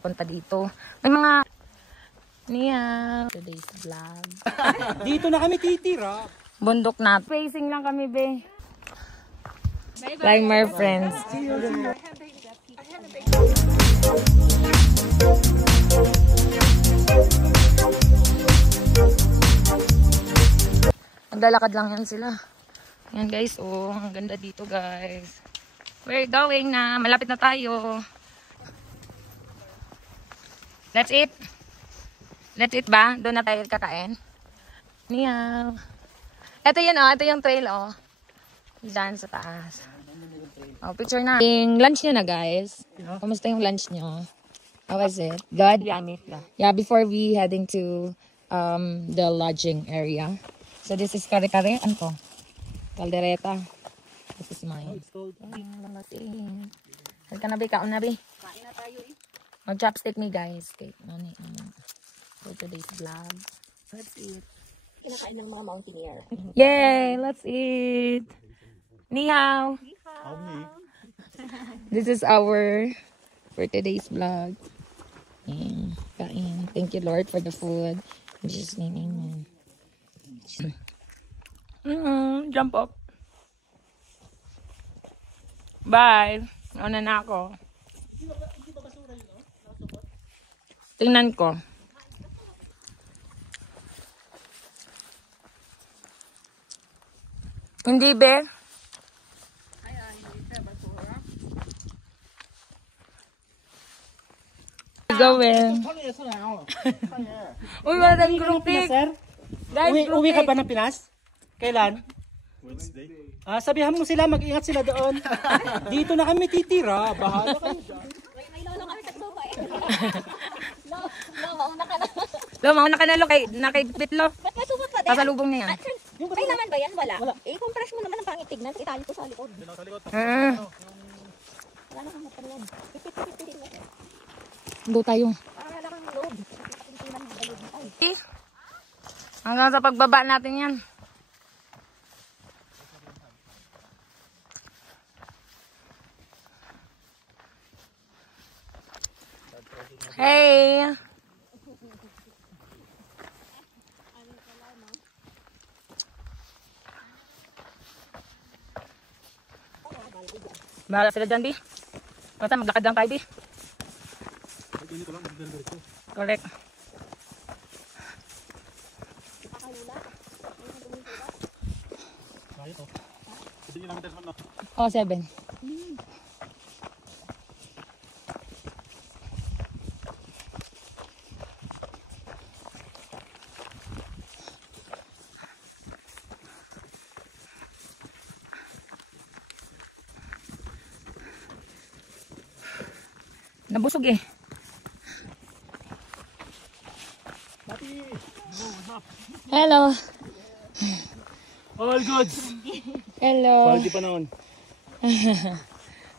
papunta dito. May mga niya today's vlog. Dito na kami titira. Bundok na. Facing lang kami, be. Climber friends. Naglalakad lang yan sila. Yan guys, oh, ang ganda dito guys. We're going na. Malapit na tayo. Let's eat. Let's eat ba? Doon na tayo kakain. Meow. Ito yun, oh. Ito yung trail, oh. Diyan sa taas. Oh, picture na. Yung lunch nyo na, guys. Kamusta yung lunch nyo? How was it? Good? Yeah, before we heading to the lodging area. So, this is kare-kare. Ano to? Caldereta. This is mine. Halika na, be. Kaon na, be. Kain na tayo, eh. Mag-chopstick me, guys. Okay. For today's vlog. Let's eat. Kinakain ng mga mountaineer. Yay! Let's eat! Ni hao! This is our for today's vlog. And kain. Thank you, Lord, for the food. In Jesus' name, amen. Jump up. Bye. Una na ako. Tingnan ko. Hindi, be. Gawin. Uy, wala tayong grouping. Uwi ka ba ng Pinas? Kailan? Wednesday. Sabihan mo sila, mag-ingat sila doon. Dito na kami titira. Bahala kayo dyan. May lolo kami sa sofa eh. Mauna ka na. Mauna ka na, lo. Nakikbit, lo. Ba't may sumot pa din? Pasalubong niya yan. May laman ba yan? Wala. I-compress mo naman ang pangit tignan. Itali ko sa likod. Wala na kang matalan. Pipit-pipitin mo. Doon tayo. Para lang ang loob. Hanggang sa pagbaba natin yan. Hey! Bahala sila dyan, Di. Basta maglakad lang tayo, Di. Correct. Oh, 7. Nabusog eh. Hello. All good. Hello. Quality panahon.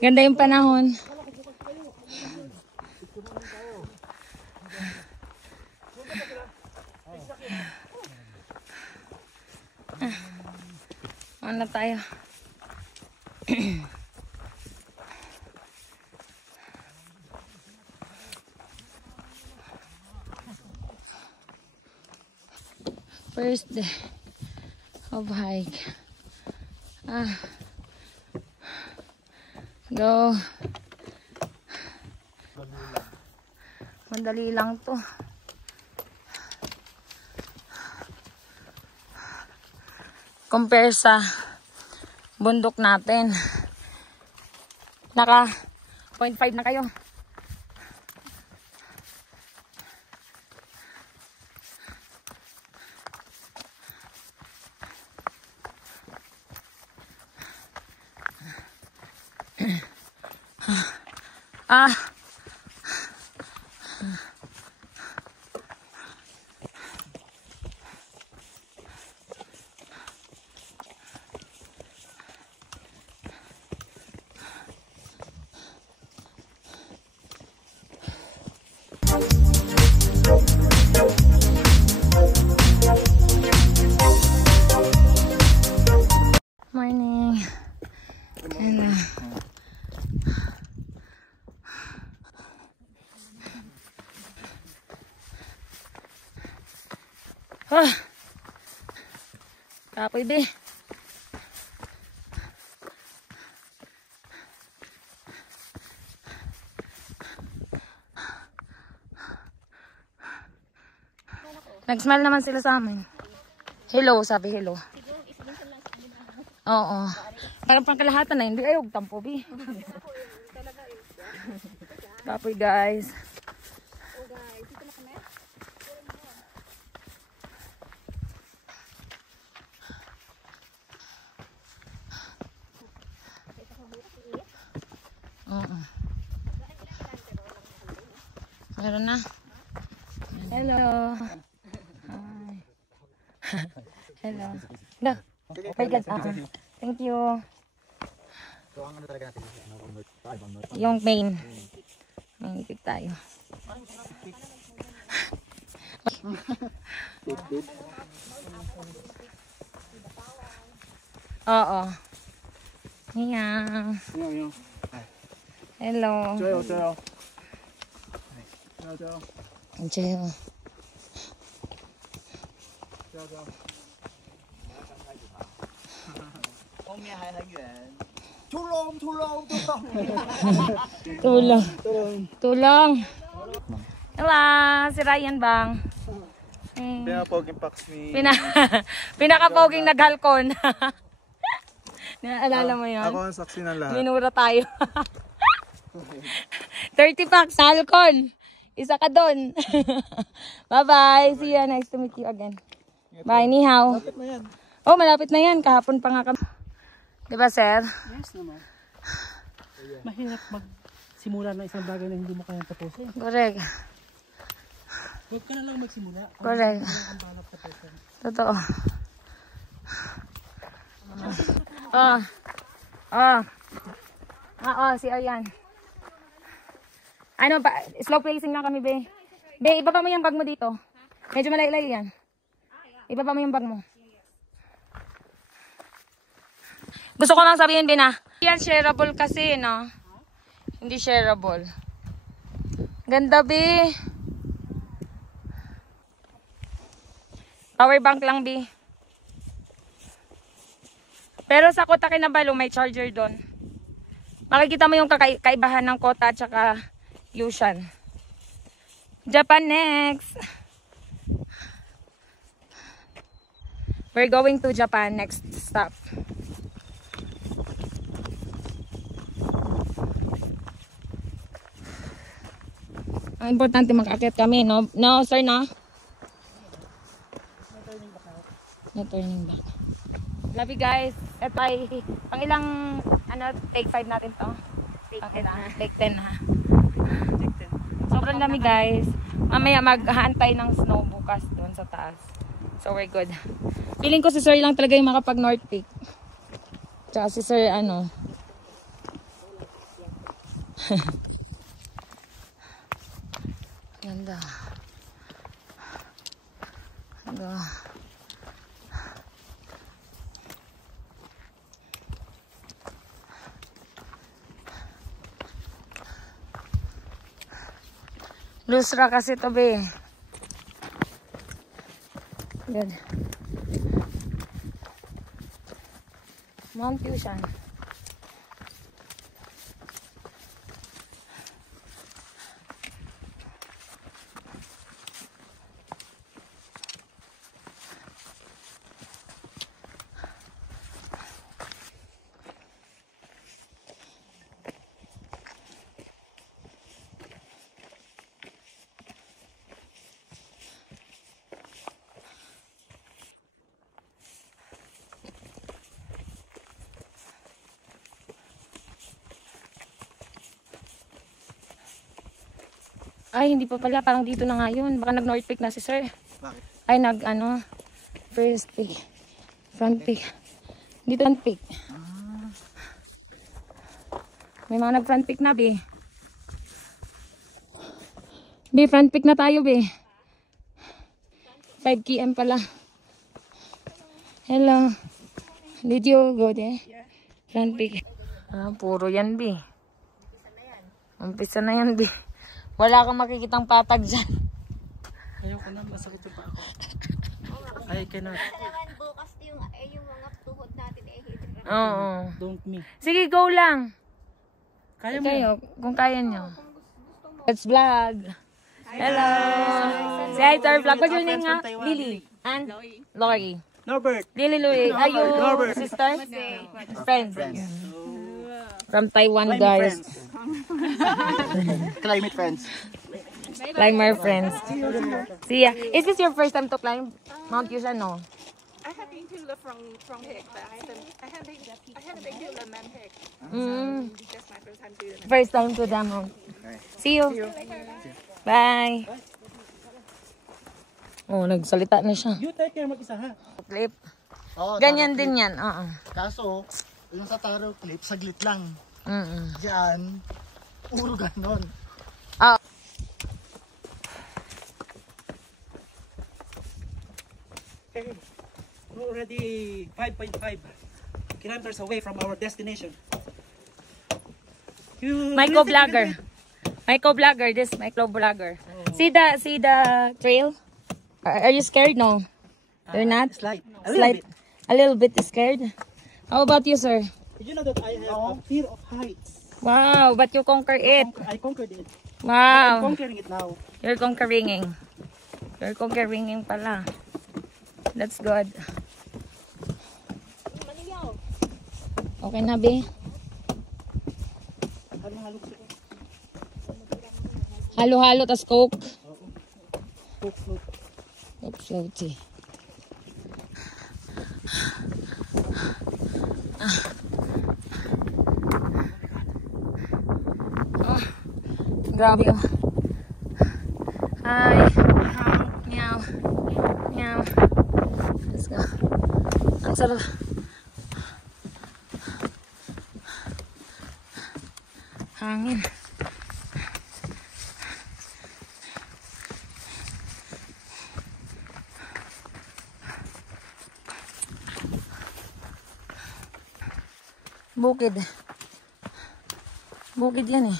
Ganda yung panahon. Ano tayo? First day of hike. Go. Madali lang to. Compare sa bundok natin. Naka 0.5 na kayo. Morning. And Ah. Kapoy, be. Nag-smile naman sila sa amin. Hello, sabi hello. Oo. Parang pangkalahatan na, hindi ayog tampo, bi. Kapoy, guys. Oo. Meron na. Hello. Hi. Hello. No. Okay, guys. Thank you. Yung main. Main ikot tayo. Oo. Meow. Hello. Enjoy. 后面还很远。tulong. Tulong. Hello, si Ryan bang? Pinaka-poging packs ni... Pinaka-poging naghalkon. Naalala mo yun? Ako ang saksi ng lahat. Minura tayo. 30 packs, halkon. Isa ka doon. Bye-bye. See you. Nice to meet you again. Bye, ni hao. Malapit na yan. Oh, malapit na yan. Kahapon pa nga kami. Diba, sir? Yes naman. Mahirap magsimula ng isang bagay na hindi mo kayang tapusin. Correct. Huwag ka na lang magsimula. Correct. Ang balak tapusin. Totoo. Oh. Oh. Si Aryan. Ano ba? Slow placing lang kami, be. Be, ibaba mo yung bag mo dito. Medyo malayo-layo yan. Ibaba mo yung bag mo. Gusto ko lang sabihin, be, na. Yan, shareable kasi, no? Hindi shareable. Ganda, be. Power bank lang, be. Pero sa Kota Kinabalu, may charger doon. Makikita mo yung kaibahan ng Kota at saka Yushan. Japan next. We're going to Japan next stop. Ang importante mag-akyat kami, no? No, sir, no? No turning back. Love you guys. Ito ay pang ilang take 5 natin to. Take 10 ha. Sobrang dami guys. Mamaya maghahantay ng snow bukas doon sa taas. So we're good. Feeling ko si sir lang talaga yung makapag North Peak. Tsaka si sir Ganda. Ganda. Lusra kasi to, be. Good. Mount Yushan. Ay, hindi pa pala. Parang dito na nga yun. Baka nag-North Peak na si sir. Bakit? Ay, first peak. Front peak. Dito front peak. May mga nag-front peak na, be. Be, front peak na tayo, be. 5 km pala. Hello. Did you go there? Front peak. Puro yan, be. Umpisa na yan, be. Wala kang makikitang patag dyan. Ayoko na, masakit yung pa ako. I cannot. naman bukas yung mga tuhod natin hihidra. Oo. Don't me. Sige, go lang. Kaya mo. Kayo, kung kaya nyo. Let's vlog. Hello. Say hi to our vlog. What's your name nga? Lily. And? Lori. Norbert. Lily Louie. Are you Norbert. sister? Friends. From Taiwan, Climate guys. friends. Climate friends. Climber friends. See ya. Is this your first time to climb Mount Yusan? No. I have been to the from Hek, but I haven't been to the Man Hek. Mm. That's my first time to the First time to the mount. See you. Bye. Oh, nagsalita na siya. You take care mag-isa ha. Clip. Oo, Ganyan taro din clip. yan. Oo. Kaso, yung sa taro clip, saglit lang. Mm-mm. Diyan, puro ganon. Ah. Okay. We're already 5.5 kilometers away from our destination. Micro vlogger. Micro vlogger. This micro vlogger. See the trail? Are you scared? No. You're not? Slight. A little bit scared. How about you, sir? Did you know that I have a fear of heights? Wow, but you conquer it. I conquered it. I'm Wow. conquering it now. You're conquering. You're conquering pala. That's good. Okay na, be? Halo-halo ko siya. Halo-halo, tas coke. Coke float. Coke floaty. Oh, grabe oh. Hi. Meow. Meow. Let's go. Ang sarap. Hangin. Bukid. Bukid yan eh.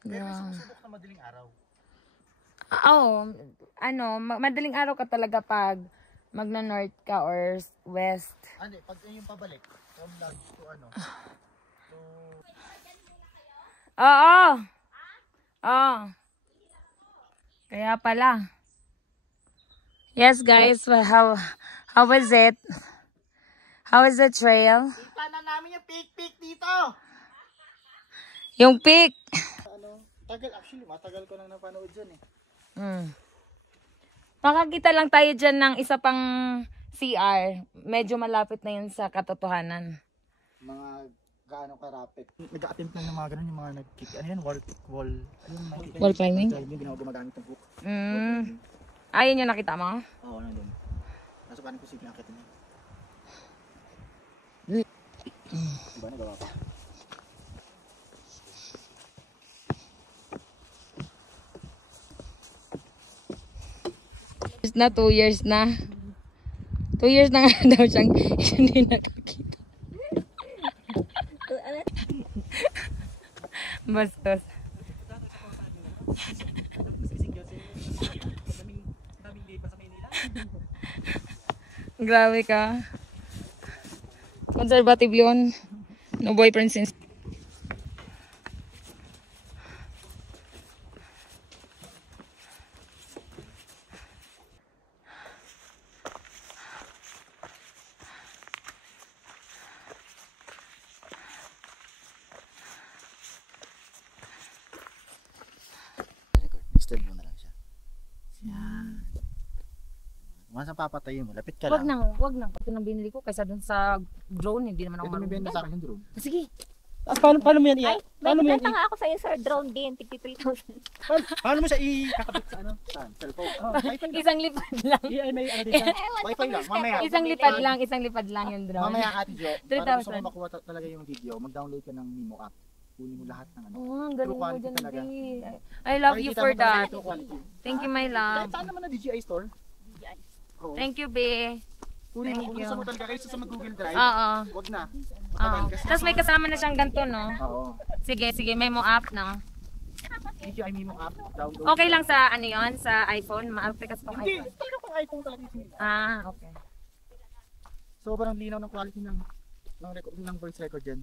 Pero may Yeah. sumusubok na madaling araw. Oo, madaling araw ka talaga pag magna-north ka or west. Ano, pag yung pabalik, from lag to ano, to... Oo. Oo. Kaya pala. Yes, guys. Well, how was it? How was the trail? Kita na namin yung peak dito! Yung peak. Ano, tagal, actually, matagal ko nang napanood dyan eh. Makakita lang tayo dyan ng isa pang CR. Medyo malapit na yun sa katotohanan. Mga gaano karapit. Nag-attempt lang ng mga ganun, yung mga nag-kick, ano yan, wall, ayun, nakikita Wall niyo, climbing? gumagamit ng hook. Ayun yung nakita mo? Oo, nandun. Nasa paano posible ang akitin niya. Diba, nagawa pa? It's na 2 years na. 2 years na nga daw siyang hindi nakakita. Bastos. Grabe ka. Conservative yun. No boyfriend since. Extend mo na lang siya. Yan. Once ang papatayin mo, lapit ka Wag lang. nang, wag nang. Ito nang binili ko kaysa dun sa drone, hindi naman ako Pwede mo benta sa akin yung drone. Sige. Paano mo yan Ay, may Paano mo yan benta nga ako sa'yo, sir. Drone din. 53,000. Paano mo siya ikakabit sa ano? Saan? Cellphone? Oh, wifi lang. Isang lipad lang. May ano dito. Wi-Fi lang, mamaya. Isang lipad lang yung drone. Mamaya Ate Jo, para 3,000. gusto mo makuha talaga yung video, mag-download ka ng Mimo app. kunin mo lahat ng ano. Oh, ang galing True mo quality dyan, talaga. B. I love you Makikita for mo talaga that. yung true quality. Thank you, my love. Kahit saan naman na DJI store. Oo. Thank you, B. Kunin mo, thank kung you. gusto mo talaga kaysa sa mag-Google Drive, Oo. wag na. Oo. Matagal kasi. Tapos may kasama na siyang ganito, no? Oo. Sige, sige. Memo app, no? DJI Mimo app, download. Okay lang sa ano yon sa iPhone? Ma-applikas tong Hindi, iPhone. talaga pang iPhone talaga yung sinila. Ah, okay. Sobrang linaw ng quality ng voice record yan.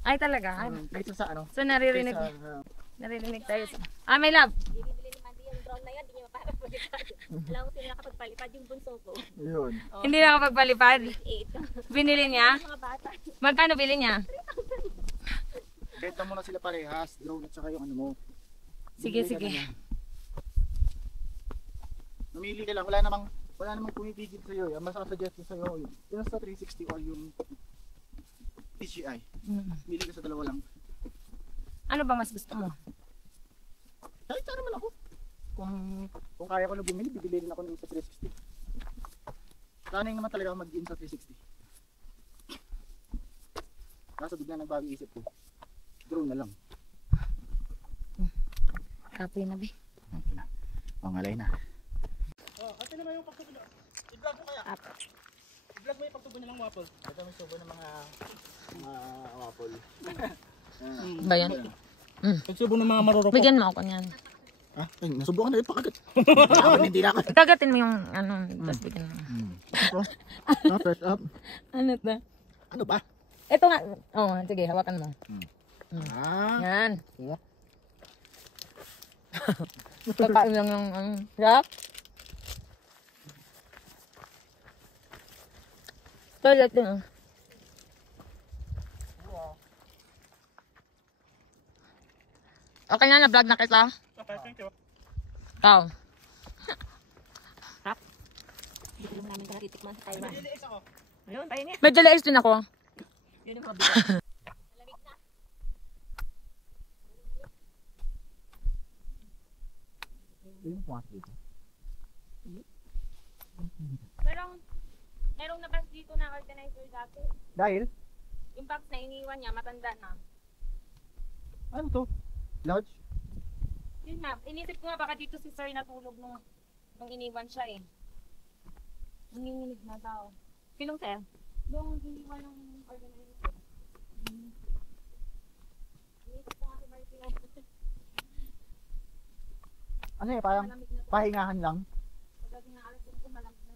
Ay, talaga? Kaysa sa ano. So, naririnig, Kaysa, naririnig tayo. My love. Bibili ni Mandy yung drone na yan, di niya mapapalipad. Alam mo sino nakapagpalipad yung bunso ko. yun. Hindi nakapagpalipad. 8. Binili niya? Mga bata. Magkano bili niya? Benta mo na sila parehas, drone at saka yung ano mo. Sige, Bibili ka sige. na yan. Namili ka lang, wala namang pumipigil sa'yo. Ang masasuggest ko sa'yo, yung sa 360 or yung DJI. Mili ka sa dalawa lang. Ano ba mas gusto mo? Kahit saan naman ako. Kung kaya ko na bumili, bibili rin ako ng sa 360. Planning naman talaga ako mag-in sa 360. Kaso bigla nagbago isip ko. Drone na lang. Kapoy na, be. Okay na. Pangalay na. Ate naman yung pagtubo na. I-vlog mo kaya? I-vlog mo yung pagtubo na ng waffle. Ito may tubo ng mga waffle. Ba yan? Pagsubo ng mga marurok. Bigyan mo ako niyan. Ah, ay, nasubukan na rin pakagat. Hindi na ako. Kagatin mo yung ano, tapos bigyan mo. First up. Ano to? Ano ba? Ito nga. Oh, sige, hawakan mo. Yan. Kakain lang yung rock. Toilet din. Okay na, na-vlog na kita. Okay, thank you. Ikaw. Hindi ko namin natitikman sa Taiwan. Ayun, tayo niya. Medyo lais din ako. Yun yung mabigat. Merong nabas dito na organizer dati. Dahil? Yung box na iniwan niya, matanda na. Ano to? Large? Yun na, inisip ko nga baka dito si sir natulog nung iniwan siya eh. Nanginginig na daw. Sinong sir? Yung iniwan ng organizer. Inisip ko nga si Martina. Ano eh, parang pahingahan lang. Pagdating na alas 5, malamig na.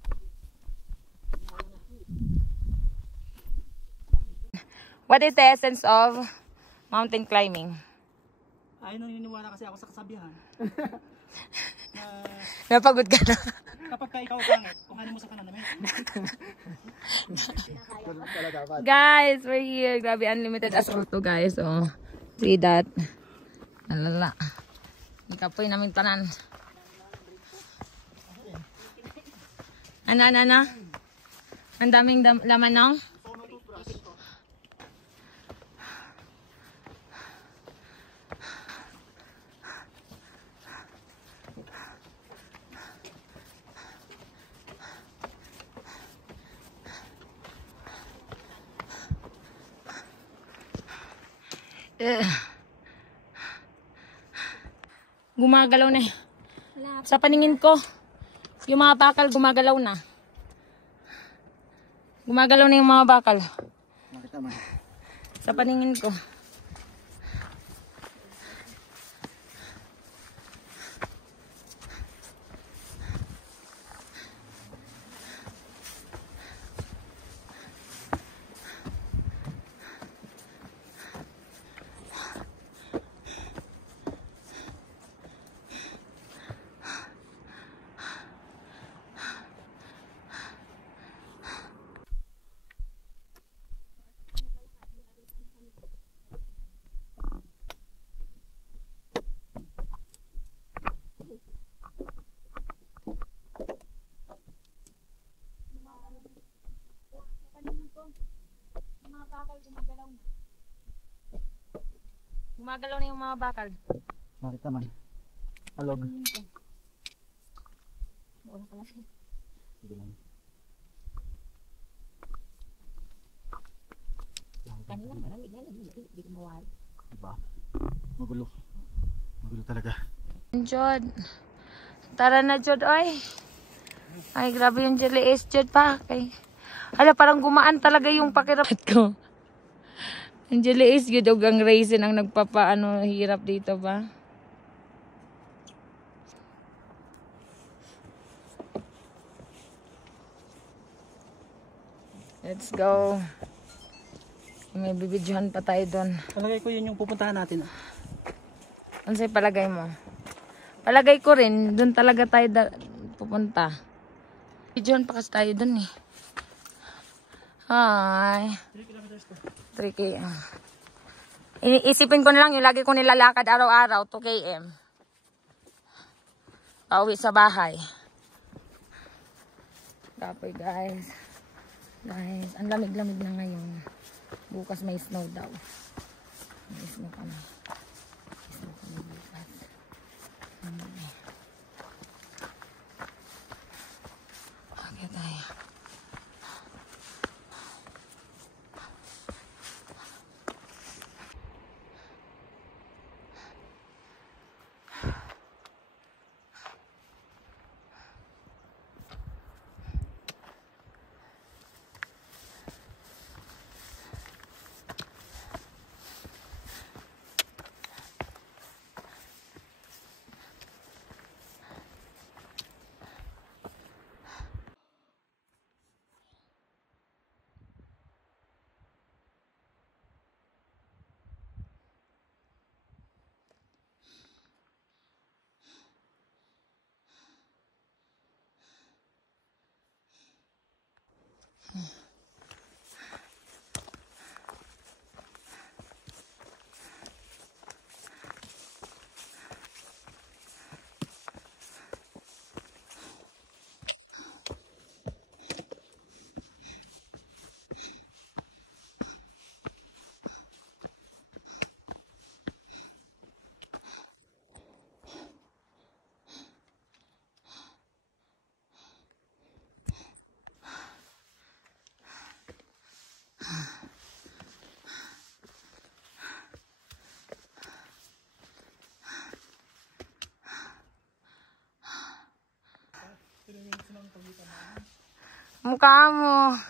What is the essence of mountain climbing? Ay, naniniwala kasi ako sa kasabihan. Napagod ka na. Kapag ka ikaw pangit, kung ano mo sa kanan namin. Ganun pala dapat. Guys, we're here. Grabe, unlimited assault to guys. Oh, see that? Alala. Ikapoy namin tanan. Ano? Ang daming laman ng? Gumagalaw na. Sa paningin ko, yung mga bakal gumagalaw na. Gumagalaw na yung mga bakal. Bakit naman? Sa paningin ko. Gumagalaw na yung mga bakal. Bakit naman? Alog. Sige lang. Kanina malamig na, hindi ko mawala. Diba? Magulo. Magulo talaga. Jod. Tara na, Jod, oy. Ay, grabe yung jelly ace, Jod, pa. Okay. Hala, parang gumaan talaga yung pakirapat ko. Yung jelly ace, yun, ang raisin ang nagpapaano, hirap dito ba? Let's go. May bibidyohan pa tayo doon. Palagay ko yun yung pupuntahan natin. Ano sa'yo palagay mo? Palagay ko rin, doon talaga tayo pupunta. Bibidyohan pa kasi tayo doon eh. Hi. 3 km. Iisipin ko na lang yung lagi ko nilalakad araw-araw, 2 km. Pauwi sa bahay. Kapoy guys. Guys, ang lamig-lamig na ngayon. Bukas may snow daw. May snow kami. May snow kami bukas. Okay tayo. Mukha mo.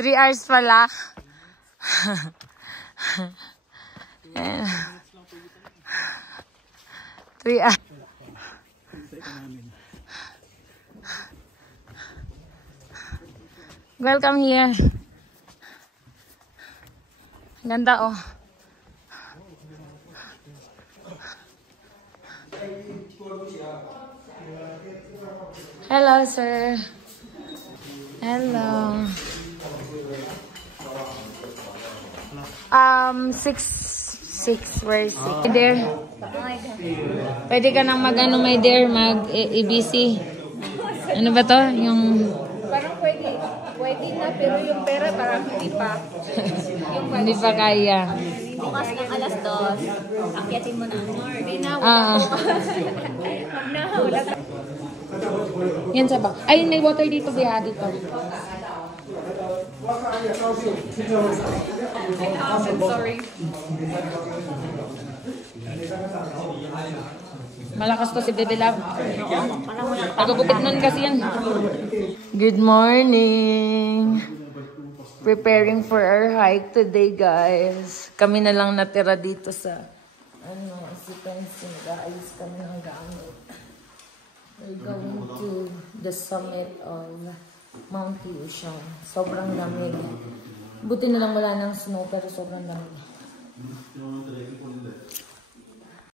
3 hours pala. 3 hours. Welcome here. Ganda oh. Hello, sir. Hello. 6. Where is 6? There. Pwede ka nang mag-ano, my dear, mag-EBC. Ano ba to? Yung... Parang pwede na, pero yung pera parang hindi pa. Hindi pa kaya. Bukas ng alas 2, akyatin mo na. Hindi na, Wala yan sa bak. Ay, may water dito, biya dito. sorry. Malakas to si Bebe Love. Pagkagupit nun kasi yan. Good morning. Preparing for our hike today, guys. Kami na lang natira dito sa sequence. Nag-aayos kami ng gamit. We're going to the summit of Mount Yushan. Sobrang lamig. Buti na lang wala ng snow, pero sobrang lamig.